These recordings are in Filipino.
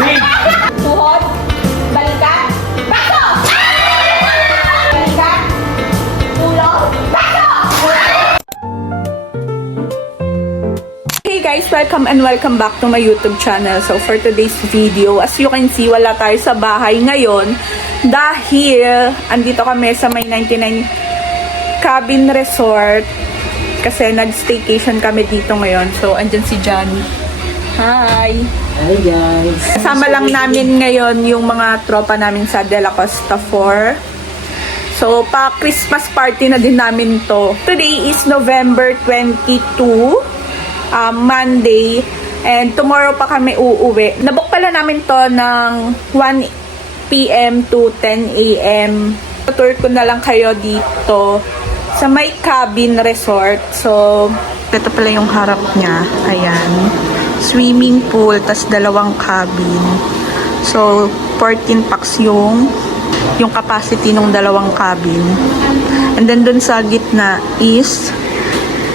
Tuhod. Balikan. Bato! Balikan. Ulo. Bato! Hey guys, welcome and welcome back to my YouTube channel. So for today's video, as you can see, wala tayo sa bahay ngayon dahil andito kami sa may 99 Cabin Resort kasi nag-staycation kami dito ngayon. So andyan si Johnny. Hi! Hi guys! Kasama lang namin ngayon yung mga tropa namin sa De La Costa 4. So, pa-Christmas party na din namin to. Today is November 22, Monday. And tomorrow pa kami uuwi. Nabook pala namin to ng 1 p.m. to 10 a.m. Tour ko na lang kayo dito sa may Cabin Resort. So, ito pala yung harap niya. Ayan. Swimming pool, tas dalawang cabin. So, 14 packs yung capacity ng dalawang cabin. And then, dun sa gitna is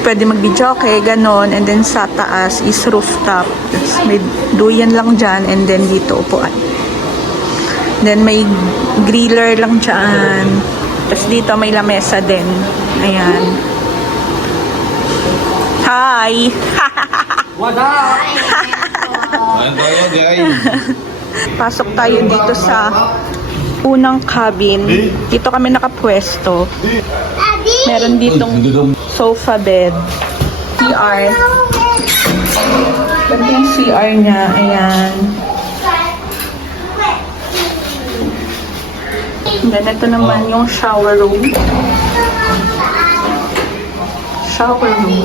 pwede mag-videoke, ganon. And then, sa taas is rooftop. Tas may duyan lang dyan. And then, dito upuan. Then, may griller lang dyan. Tas dito, may lamesa din. Ayan. Hi! What up? Pasok tayo dito sa unang cabin. Dito kami nakapwesto. Meron ditong sofa bed. CR. Ito yung CR niya. Ayan. Then ito naman yung shower room. Shower room.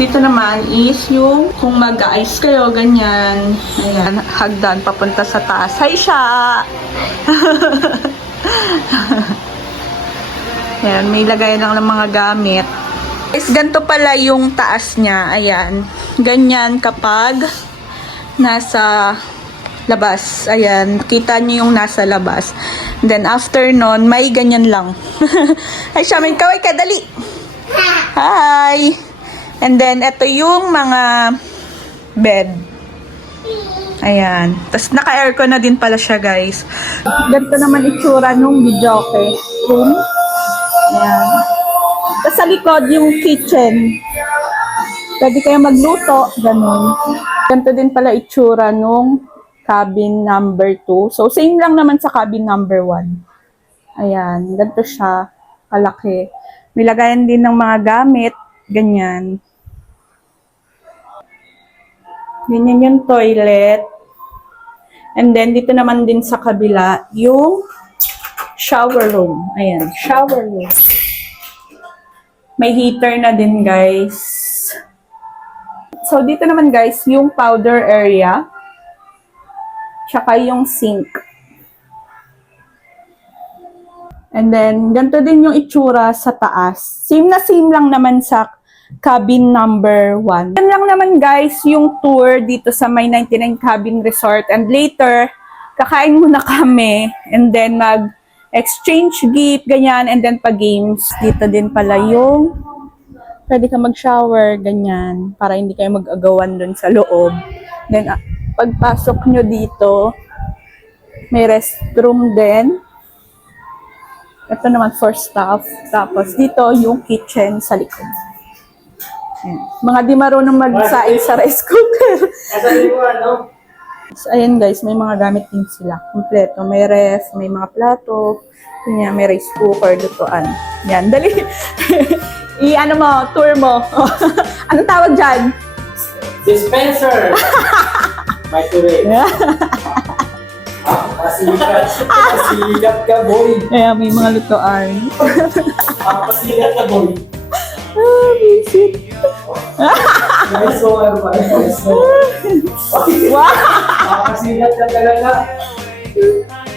Dito naman is yung kung mag-ice kayo, ganyan. Ayan, hagdan papunta sa taas. Hi, Sha! Ayan, may lagay lang ng mga gamit. Is ganito pala yung taas niya. Ayan. Ganyan kapag nasa labas. Ayan, kita niyo yung nasa labas. Then after nun, may ganyan lang. Hi, Sha, may kaway ka, dali! Hi! And then, ito yung mga bed. Ayan. Tapos, naka-aircon na din pala siya, guys. Ganito naman itsura nung videoke room. Ayan. Tapos, sa likod, yung kitchen. Pwede kayo magluto. Ganun. Ganito din pala itsura nung cabin number 2. So, same lang naman sa cabin number 1. Ayan. Ganito siya. Kalaki. May lagayan din ng mga gamit. Ganyan. Ganyan yung toilet. And then, dito naman din sa kabila, yung shower room. Ayan, shower room. May heater na din, guys. So, dito naman, guys, yung powder area. Tsaka yung sink. And then, ganito din yung itsura sa taas. Same na same lang naman sa cabin number 1. Yan lang naman guys yung tour dito sa may 99 Cabin Resort. And later, kakain muna kami. And then mag-exchange gift, ganyan. And then pag-games. Dito din pala yung pwede ka mag-shower, ganyan. Para hindi kayo mag-agawan dun sa loob. Then, pagpasok nyo dito, may restroom din. Ito naman for staff. Tapos dito yung kitchen sa likod. Ayan. Mga di marunong magsaing sa rice cooker. So, ayan guys, may mga gamit din sila. Kompleto. May ref, may mga plato. Kanya, may rice cooker, lutuan. Yan, dali. I-ano mo, tour mo. Anong tawag dyan? Dispenser! Microwave. Pasigat ka, boy. Ayan, may mga lutuan. Pasigat ka, boy. Visit. Nice one, ba? Wow! Pasigat ka talaga.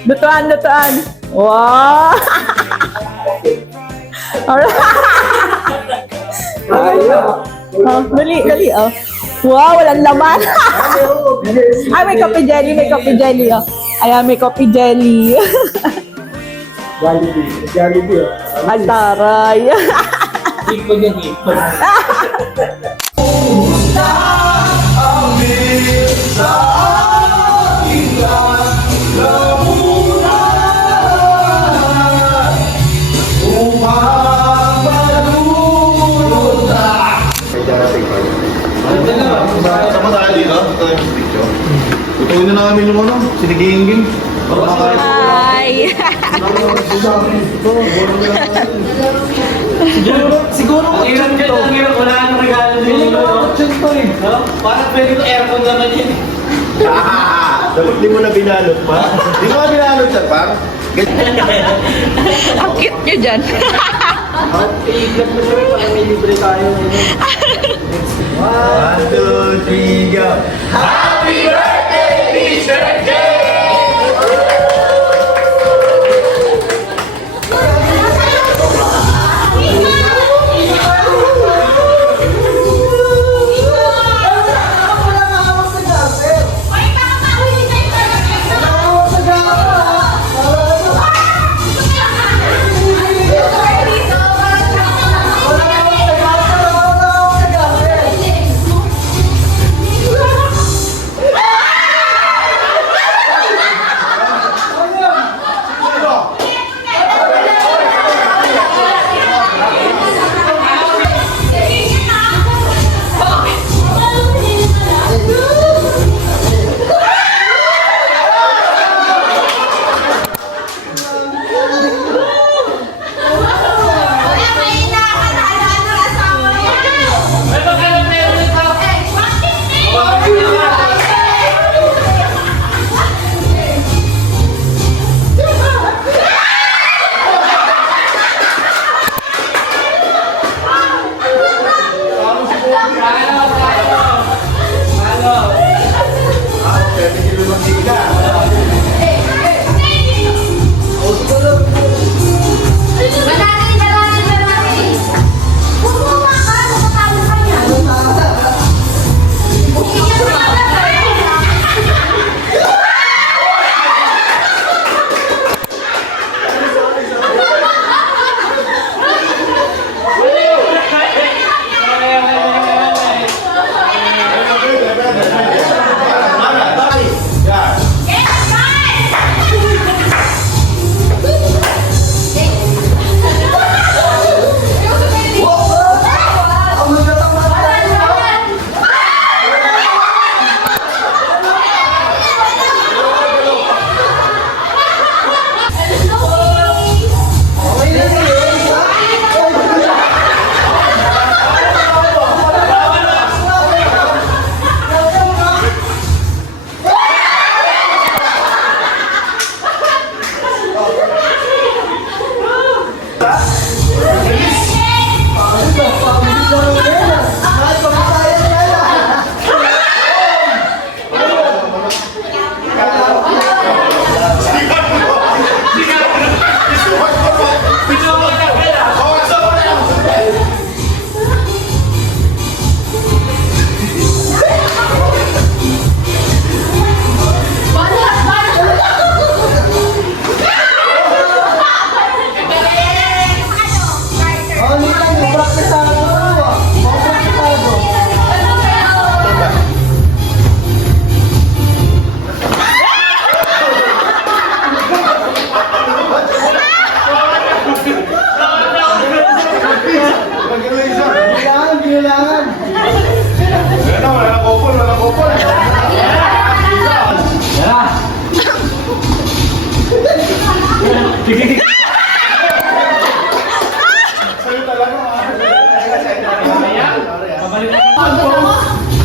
Lutuan, lutuan. Wow! Alright. Oh, dali, dali, oh. Wow, walang laman. Ay, may coffee jelly, may coffee jelly, oh. Ayan, may coffee jelly. Jollibee. Jollibee. Ay, taray. Ipon yan, ipon. Ituloy na namin yung ano, siniginging. Para makain. Hi! Siguro Ang hirap dyan, ang hirap. Wala nang regalo din yung no? Parang pwede ko aircon naman yun. dapat di mo na binalot pa. Di mo na binalot siya pa. Ang cute nyo dyan. I-vlog mo siya, parang may libre tayo. 1, 2, 3, go! Happy birthday, Mr. J!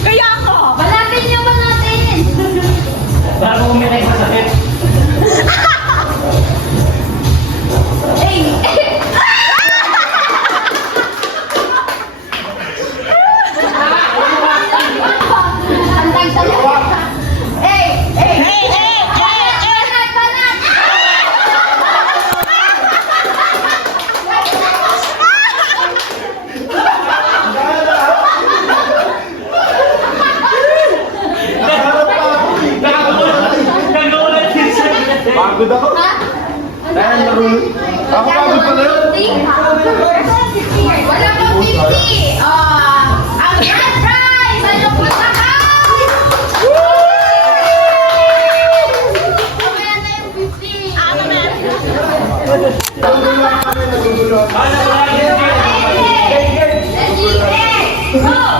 Kaya ako! Balatin niyo ba natin? Bago umiray sa sakit. Pagod ako. Dahil marunong. Ako pagod pa na yun. Wala pang 50. Ang grand prize! Ano po sa house? Mamaya na yung 50. Ano na? Ready, go!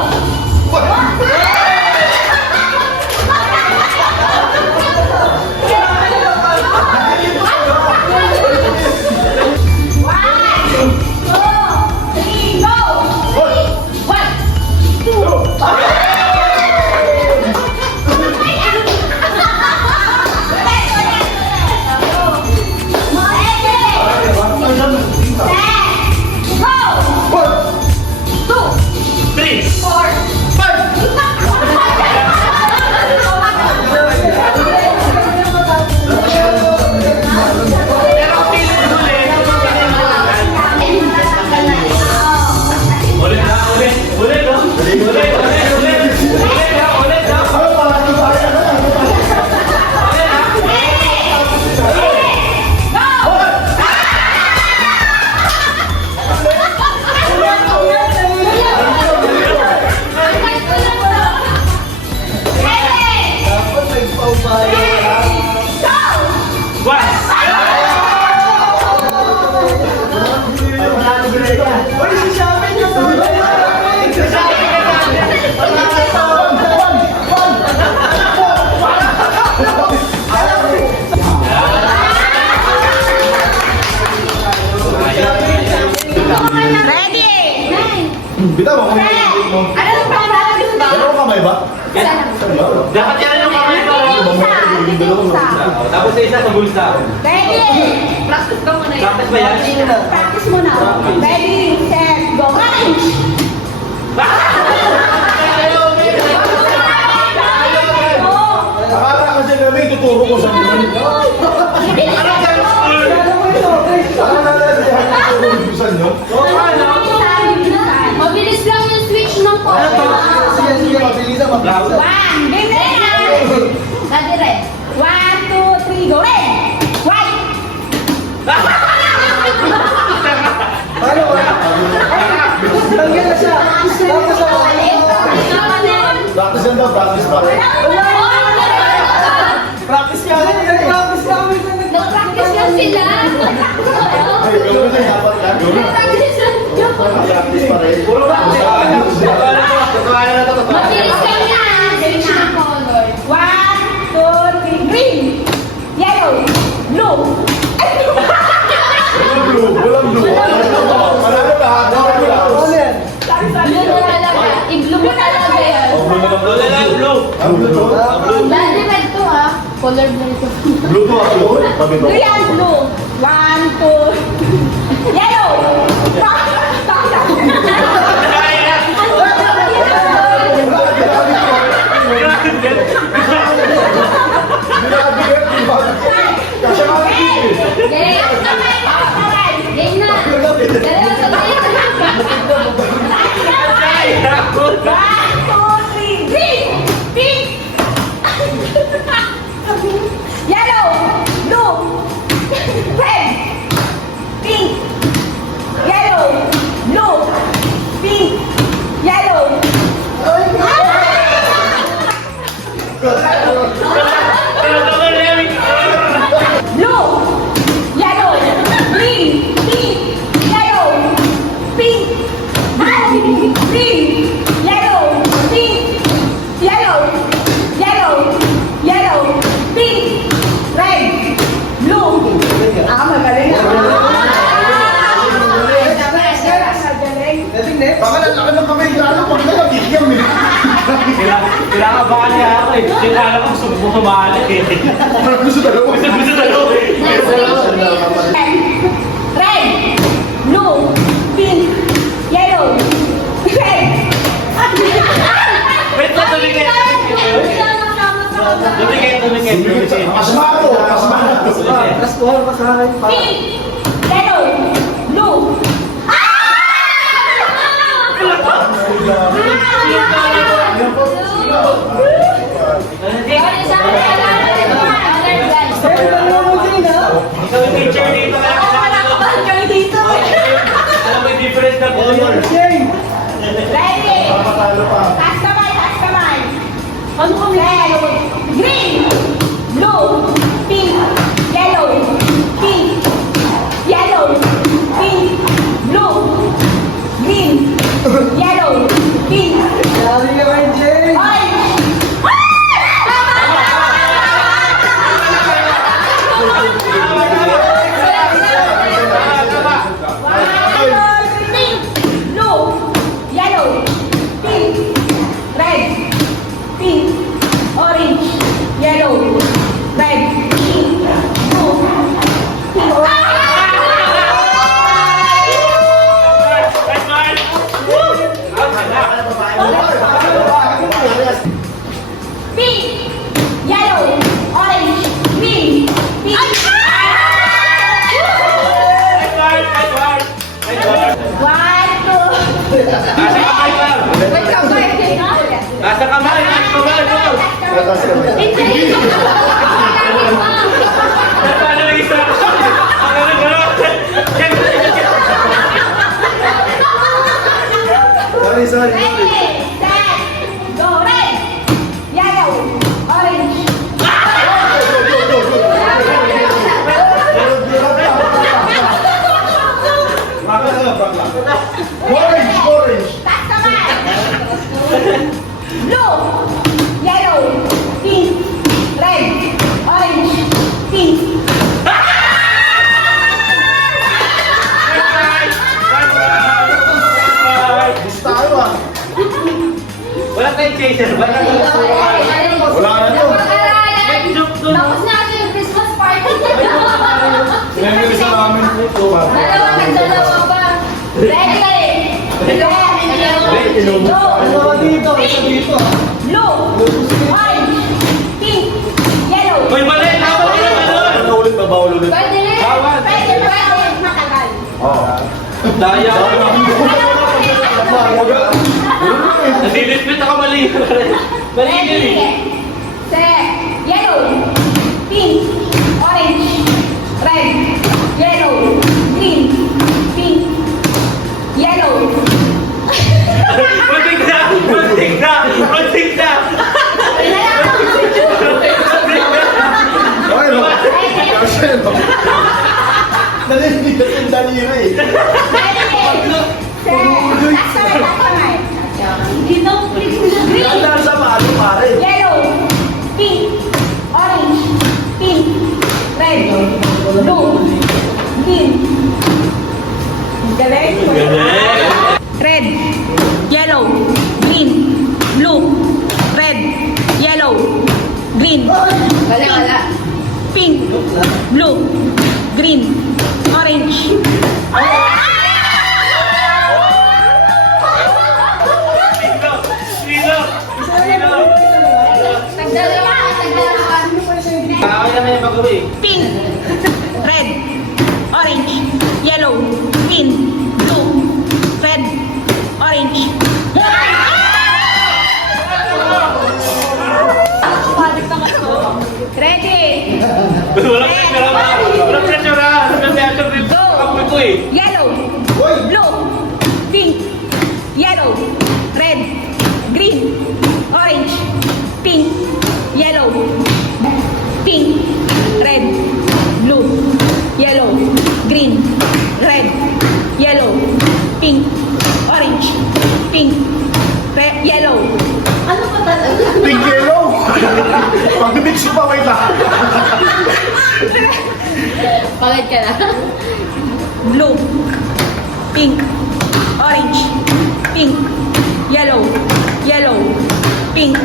Ready? Bitaw mo. Ano yung practice ba? Ano kamay ba? Dapat yan yung kamay pa. Tapos isa sa bulsa. Ready? Practice ka muna yan. Practice ba yan? Practice muna. Ready, set, go. Range! Akala kasi kami tuturo ko sa inyo. Akala kasi sa inyo. Mabilis lang yung switch ng phone. Sige, mabilisan, mabilisan. One, game na! Ready, red. 1, 2, 3, go, red! White! Paano ba? Tanggal na siya. Tapos ako. Practice yan daw, practice pa rin. Practice yan. Practice kami. Nag-practice lang sila. Ay, gawin na dapat lang. Gawin. Nag-practice lang. Practice pa rin. Puro practice. Totoo na to. Mabilis ka na. Switch ng color. 1, 2, 3, green! Yellow! Blue! Walang blue. Walang blue. Manalo lahat. Manalo lahat. Blue na talaga. I-blue mo talaga yan. Blue na lang, blue. Ang blue to? Dati red to ha. Color blue to. Blue to, ah, blue. Sabi to. Blue yan, blue. 1, 2. Yellow! Kasi mga Game na! Dalawa sa green! 1, 2, 3, green! Pink! Yellow! Blue! Red! Pink! Yellow! Blue! Pink! Yellow! Blue! Yellow! Green! Pink! Yellow! Pink! Green! Yellow! Pink! Yellow! Yellow! Yellow! Pink! Red! Blue! Magaling Baka lalaki ng kamay, lalo pag nalagigyan eh. Kinakabahan niya ako eh. Kailangan ko sumali eh. Parang gusto dalawa. Gusto dalawa eh. Red, blue, pink, yellow, red. Wait lang, tumingin. Tumingin. Pasmado, pasmado. Pink, yellow, blue. Ikaw yung teacher dito. Alam mo yung difference na po yun. Ready? Patalo pa. Taas kamay, taas kamay. Ano kami? Green, blue, pink, yellow, pink, yellow, pink, blue, green, yellow, pink. Orange. Pink, blue, yellow, pink, red, pink, orange, yellow, red, pink, blue, pink. Pink, yellow, orange, green, pink. One, two. Wait, kamay. Nasa kamay, nasa kamay, go! Hindi. Paano lang isa? Ang gano'n. Sorry, sorry. Ready, set, go, red, yellow, orange. Green. Blue. Orange. Pink. Yellow. Uy, mali! Tama ka naman nun! Ano ulit ba? Bawal ulit? Pwede rin. Bawal. Pwede. Matagal. Oo. Daya ka naman. Nadidispute ako mali. Mali yun Ready. eh. Set. Yellow. Pink. Orange. Red. Yellow. Green. Pink. Yellow. Muntik na! Muntik na! Muntik na! Okay, no? Kasi, no? Naliligas yung daliri eh. Ready. Set. Last time. Green. Ang sa paano, pare? Yellow, pink, orange, pink, red, blue, green. Galing. Red, yellow, green, blue, red, yellow, green. Wala. Pink, blue, green, orange. Sino? Sino? Ako naman yung pag-uwi. Pink, red, orange, yellow, green, blue, red, orange. Ready? Walang pressure ha. Walang pressure ha. Kasi actual rip ako ko eh. Yellow, blue, pink, yellow, red, green, orange, pink, yellow, pink, red, blue, yellow, green, red, yellow, pink, orange, pink, red, yellow. Ano pa talaga? Pink yellow! Pag-mix pa, wait lang. Pagod ka na. Blue, pink, orange, pink, yellow, yellow, pink,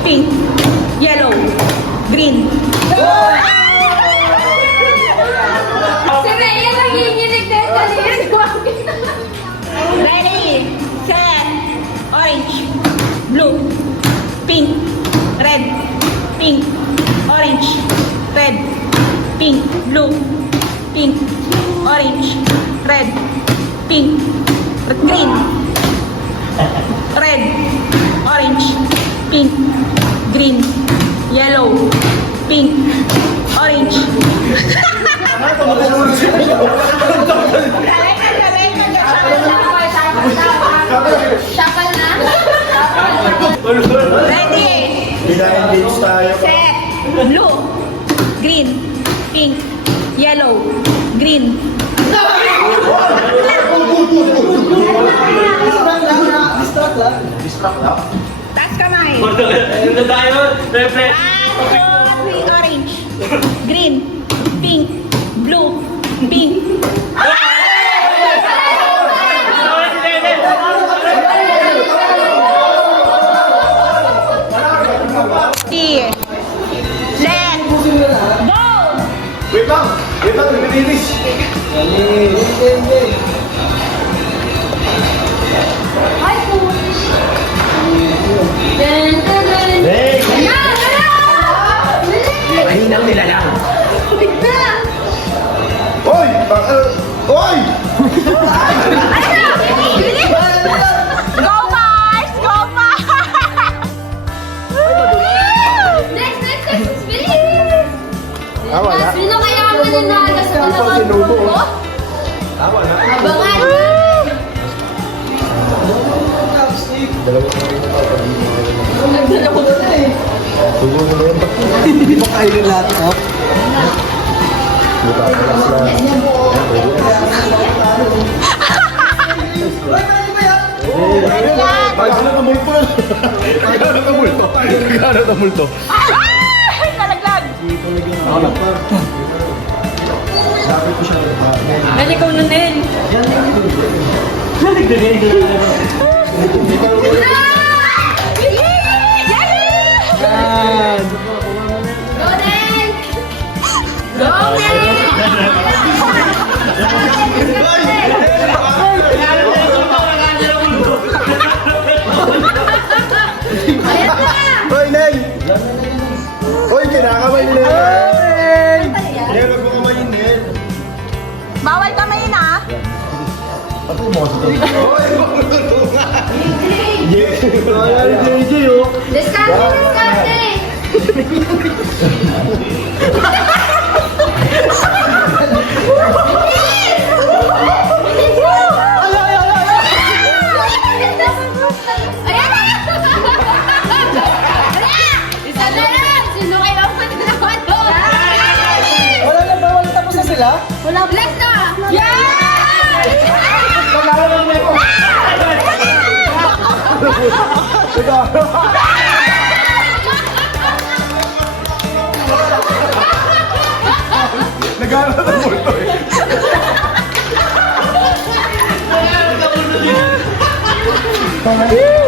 pink, yellow, green. Si Rhea nanginginig na yung daliri. Ready, set, orange, blue, pink, red, pink, orange, red, pink, blue, pink, orange, red, pink, green, red, orange, pink, green, yellow, pink, orange. Shakal na? Ready? Binayin-games tayo. Set. Blue, green, pink, yellow, green. Distract lang. Taas kamay. Ano tayo? Refresh. 1, 2, 3, orange, green, pink, blue, pink. Set. Go! Wait lang! Wait lang, nag-release. Ay, push. Dun, dun, dun. Hey! Na, na! Mahinang nila lang. Bigla! Oy! Oy! Ano? Bilis! Go, Mars! Go, Mars! Next, bilis! Ah, wala. Sino kaya ang mananalo sa Ito, dalawang sinubo, grupo? oh. Ah, wala. Abangan! Nagdalawa na eh. Hindi mo kainin lahat, ha? Pagkano na multo? Pagkano na multo? Pagkano na multo? Ay! Nalaglag! Dapat ko siya Nalikaw na din. Go, Nen! Go, Nen! kinakamay na yan. Yan, huwag mo kamayin yan. Bawal kamay na. Patay mo kasi ito. Hoy, magluluto nga. Yes. Ayan, JJ, oh. Discarte! Isa na lang! Sino kayo ang pagkakawa to? Wala na ba? Wala tapos na sila? Wala, bless na! Yeah! Nag-aaral ng multo eh.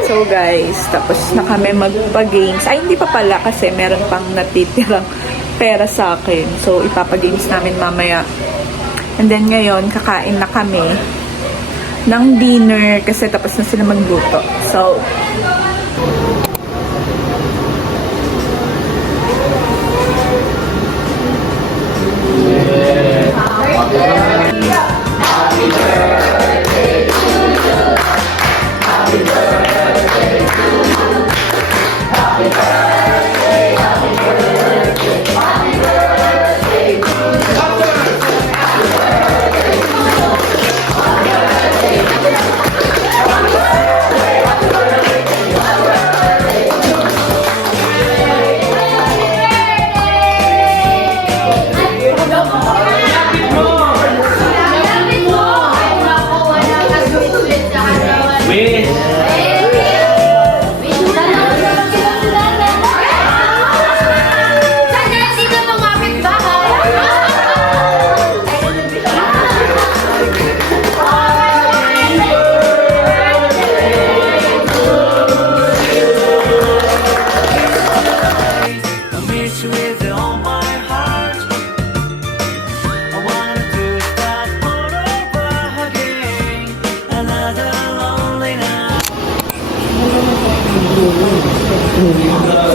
So guys, tapos na kami magpa-games. Ay, hindi pa pala kasi meron pang natitirang pera sa akin. So, ipapagames namin mamaya. And then ngayon, kakain na kami ng dinner kasi tapos na sila magluto. So,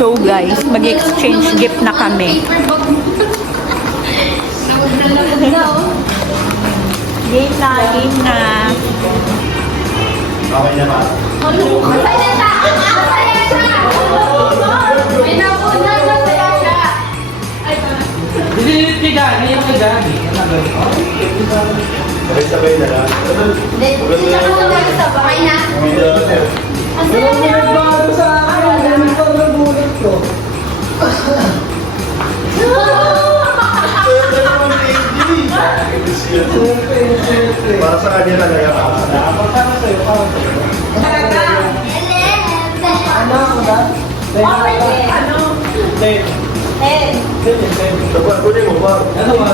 so guys, mag-exchange gift na kami. Game na, game na. Okay na ba? Dinilit kay Dani, yung kay Dani. Sabay-sabay na lang. Para sa kanya na lang. Kunin mo ba? Ano ba?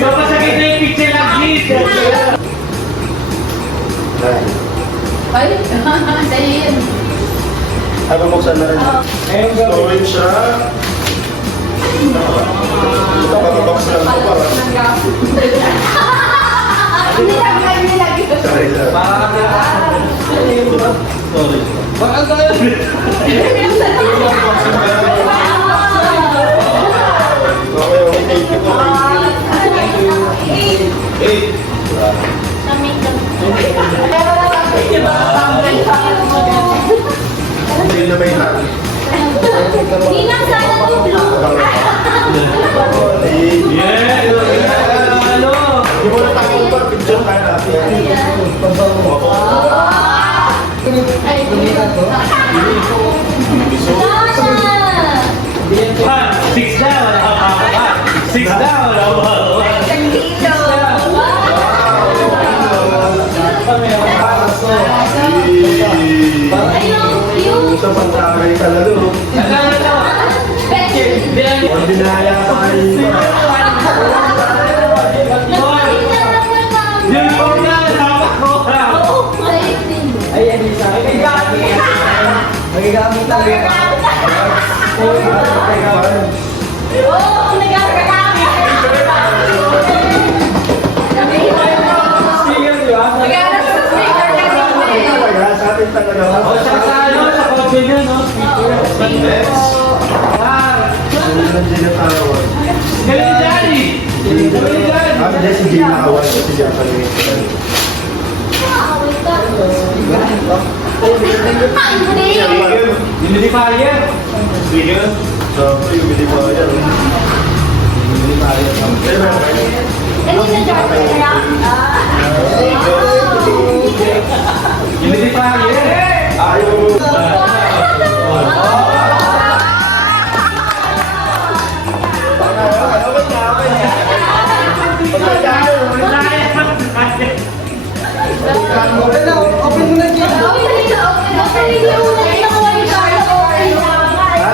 Babasagin na yung picture ng Gid. Habang buksan na rin. Storage siya. Ito, kapabox lang ito para. Sorry, sir. Sorry. Bakit tayo? Okay, okay, thank you po. Eight. Hindi na may lang. Yeah! Ano? Hindi mo na tayo pa, picture tayo natin. Ha! 6 na! Wala ka pa! 6 na! Wala ka pa! Ito pang tagay talaga, no? Ordinaya pa kayo. Uniform na! Dapat ko! Ayan, isa. Magagamit lang yun. Oo, nagamit Next. Hindi na tawag. Galing Johnny! Galing Johnny! Ah, hindi si Jay nakawal kasi siya pala yung Humidifier! Sige. So, yung hindi pa yan. Hindi pa yan. Humidifier! Ayaw.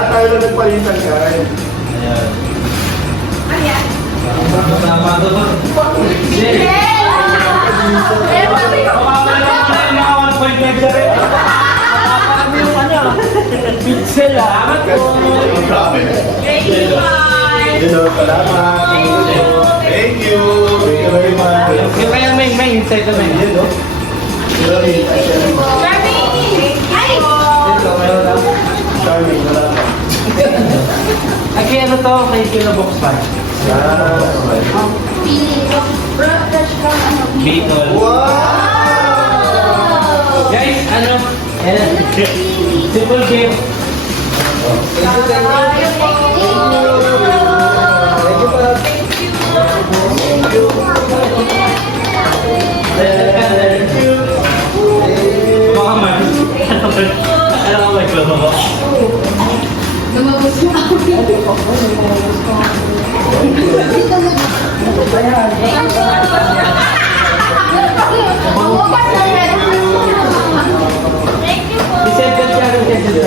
Tayo na nagpalitan ka. Tama doon. Pixel ah. Grabe. Salamat. Thank you. Thank you very much. Yung kaya may insight na may yun, no? Charming. Ay, ano to? Kay Kilo Box Fan. Beetle. Wow! Guys, ano? Simple gift. Mga man. Ano ka maglaro? December siya rin kasi.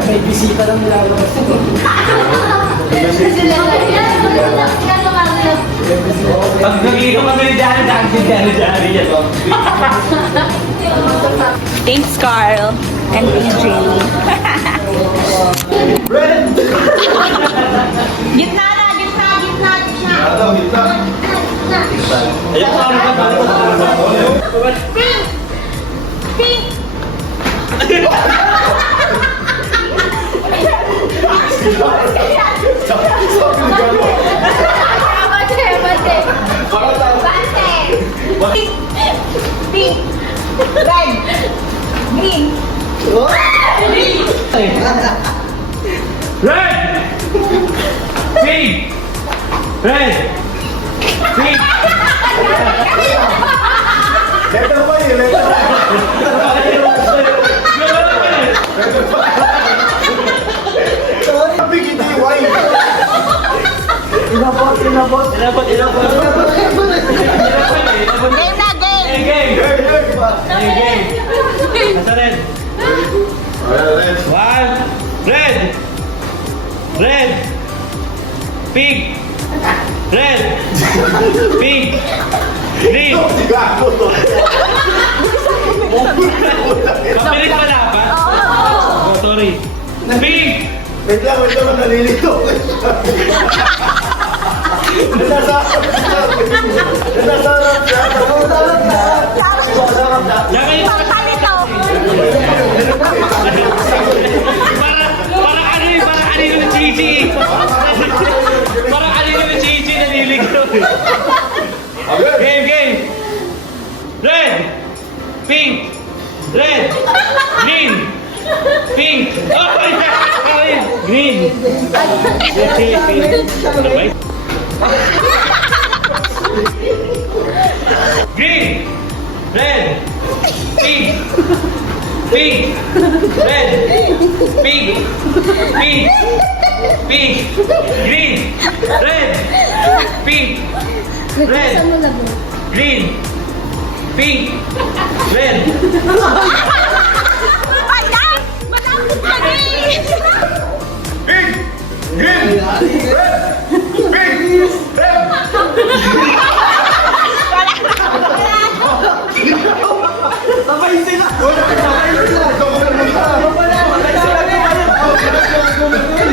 May bisita lang lalabas. Pag nagiging kami ni Johnny, Johnny yan. Thanks, Carl. And PJ. Gitna na, gitna, gitna, gitna. Ano, hita? Ayun, paano ka ba? Pink! Pink! Pink! Pink! Red! Green! Green! Red! Pink! Red! Pink! Letter pa yun, letter pa. Sabi kita yung wine. Inabot. Game na, game! Game! Game. Nasa red? Let's. One! Red! Red! Pink! Red! Pink! Green! Gago. Kapilit pa dapat? Oh, sorry. Pink! Wait lang, nalilito. Nasasarap siya. Nasasarap siya. Tsaka yung... Para kanino ng Chichi. Para kanino ng Chichi naliligaw. Game. Red. Pink. Red. Green. Pink. Oh, yeah. Green. Green. Red. Pink. Pink. Red. Pink. Pink. Pink. Green. Red. Pink. Red. Green. Pink. Red. Pink! Green! Red! Pink! Red! Sabay sila! Sabay sila!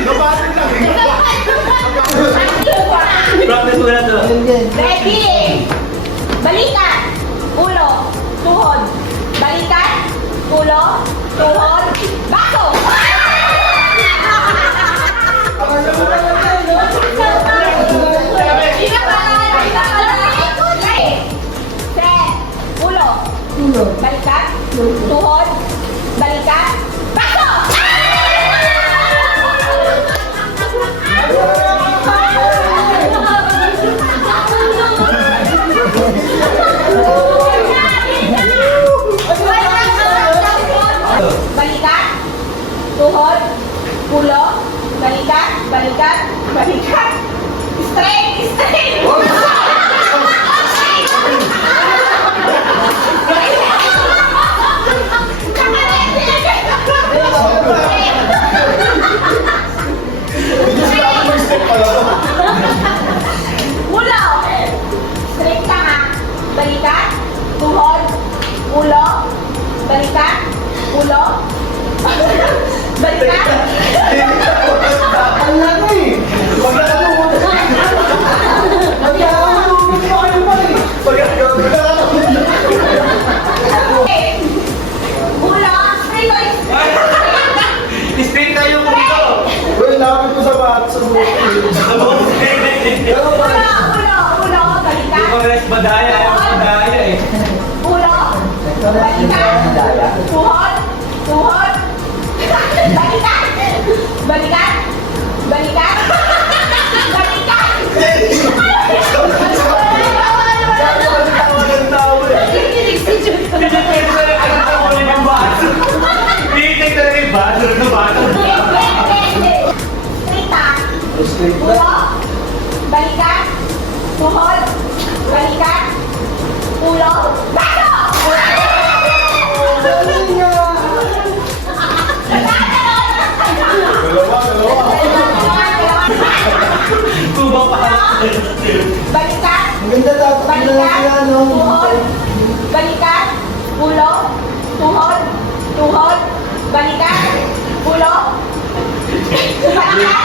Nabatin lang! Practice mo na to. Ready! Balikan! Ulo! Tuhod! Balikan! Ulo! Tuhod! Baso! Straight! Straight! Step pala to. Ulo! Straight ka nga. Balikat. Tuhod. Ulo. Balikat. Ulo. Balikat. Ang laki eh. Magkakatulog mo kayo pa eh. Ulo. Straight oy. Straight tayo ko dito. Well, lapit ko sa bahat sa buhay. Ulo. Ulo. Balikat. Congress Badaya, Badaya eh. Ulo. Balikat. Tuhod. Tuhod. Balikat. Balikat. Balikat. Balikat. Magandang tao eh. Tingnan talaga yung baso ng baso. Straight na. Ulo. Balikat. Tuhod. Balikat. Ulo. Baso! Dalawa. Balikat. Ang ganda dapat na lang Balikat. yan, no? Tuhod. Balikat. Ulo. Tuhod. Tuhod. Balikat. Ulo. Balikat.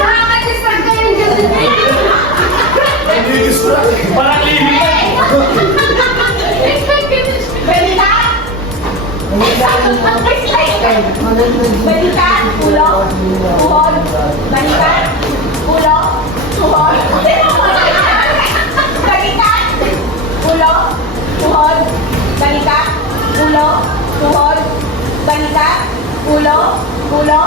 Nakaka-distract kayo dyan. Parang living. Balikat. Balikat. Ulo. Tuhod. Balikat. Ulo. Tuhod. Balikat. Ulo. Tuhod. Balikat. Ulo. Tuhod. Balikat. Ulo. Ulo.